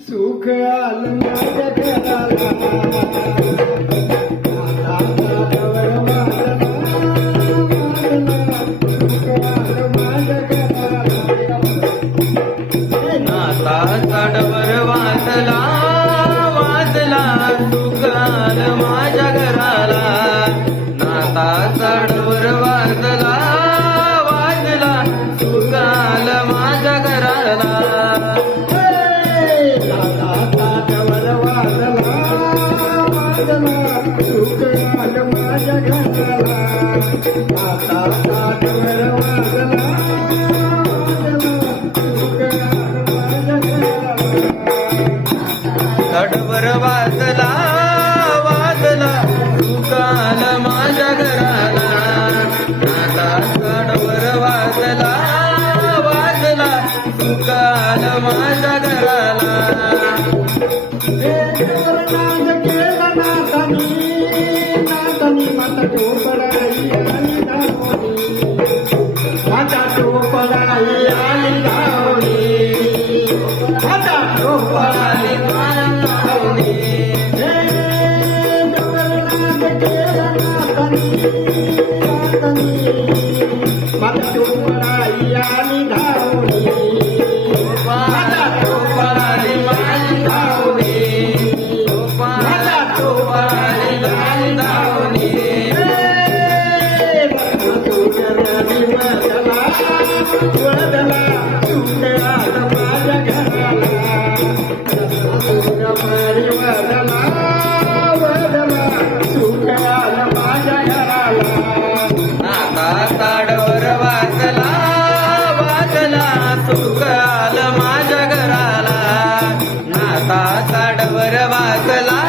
सुख आलं माझ्या घराला नाता साडवर वाजला वाजला सुख आलं माझ्या घराला नाता साडवर वाजला वाजला सुख आलं माझ्या घराला सुख आलं माझ्या घराला आता साठवर वाजला साडवर वाजला वाजला सुख आलं माझ्या घराला नाता साडवर वाजला वाजला सुख आलं माझ्या घराला आता टोपडाई आली धावणी आता टोपडाई धावणी माझा टोपडाई आली धावणी माझा टोपडाई माझी धावणी माझा टोपडाई माझी धावणी वदला सुख आलं माझ्या घराला मारी वदला वदला सुख आलं माझ्या घराला नाता साडवर वाजला वाजला सुख आलं माझ्या घराला नाता साडवर वाजला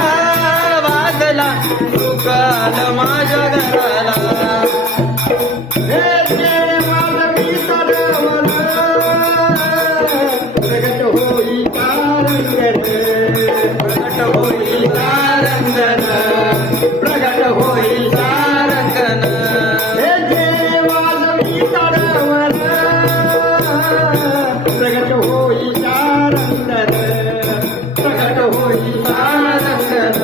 वाजला सुख आलं माझ्या घराला प्रगट होई तारंगण प्रगट होई तारंगण हे देवालवी तारावर प्रगट होई तारंगण प्रगट होई तारंगण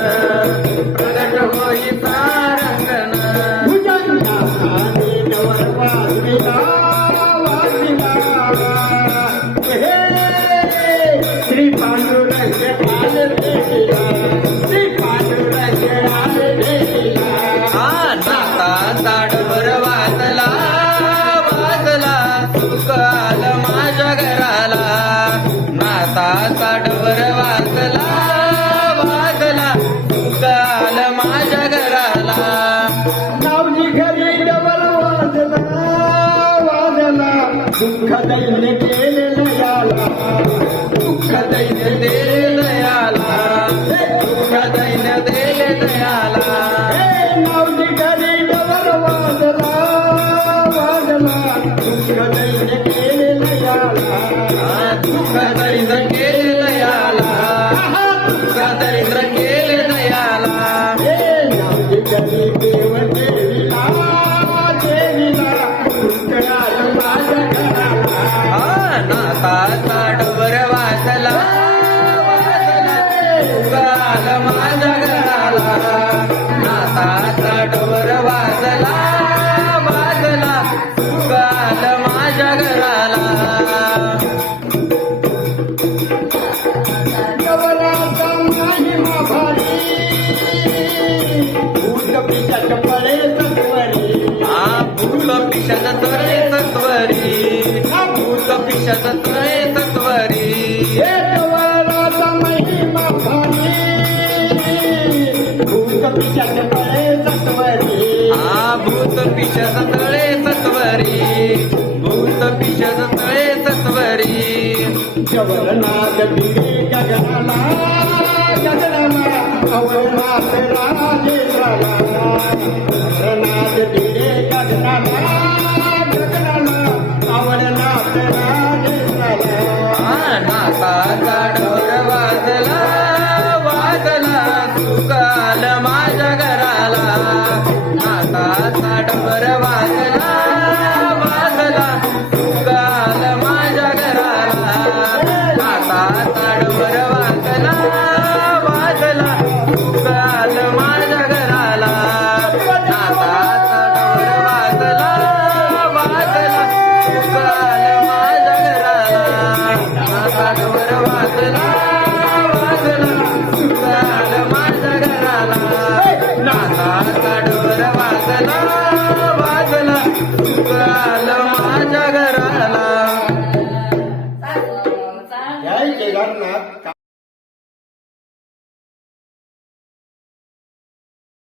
प्रगट होई तारंगण भुजंगा खाली जवर वाजविला वाजविला श्री पांडुरंग आले भेटीला श्री पांडुरंग आले भेटीला नाता साडवर वाजला वाजला सुख आलं माझ्या घराला नाता साडवर वाजला वाजला सुख आलं माझ्या घराला नावजी घरी डबल वाजला वाजला दुःख दैन्य केलेलं याला दुःख दैन्य देलयाला दुःख दैन्य देलयाला नावजी घरी डबल वाजला वाजला दुःख दैन्य केलेलं याला दुःख दैन्य केलयाला दुःख दैन्य केलयाला नावजी घरी देव देवीला देवीला दुःख आलं माझ्या घराला नाता साडवर वाजला वाजला सुख आलं माझ्या घराला नाता साडवर वाजला वाजला सुख आलं माझ्या घराला गवराचा महिमा भारी भूत पिशाच पळे सत्वरी भूल पिशाच तरे सत्वरी सत्वरी भूत पिशाच तळे सत्वरी एकवराचा महिमा भारी भूत पिशाच तळे सत्वरी भूत पिशाच तळे सत्वरी भूत पिशाच तळे सत्वरी जवळनाथ दिवे गगनाला गगनाला अवरनाथ राजे झाला जवळनाथ दिवे गगनाला गगनाला अवरनाथ राजे झाला नाकाचा डोर वाजला वाजला सुकाल माझ्या घराला नाकाचा डोर वाजला वाजला सुकाल माझ्या घराला नाकाचा डोर वाजला वाजला सुकाल माझ्या घराला नाकाचा डोर वाजला वाजला सुकाल माझ्या घराला नाकावर वाजला वाजला सुकाल माझ्या घराला नाकावर वाजला वाजला सुकाल माझ्या घराला जय केदारनाथ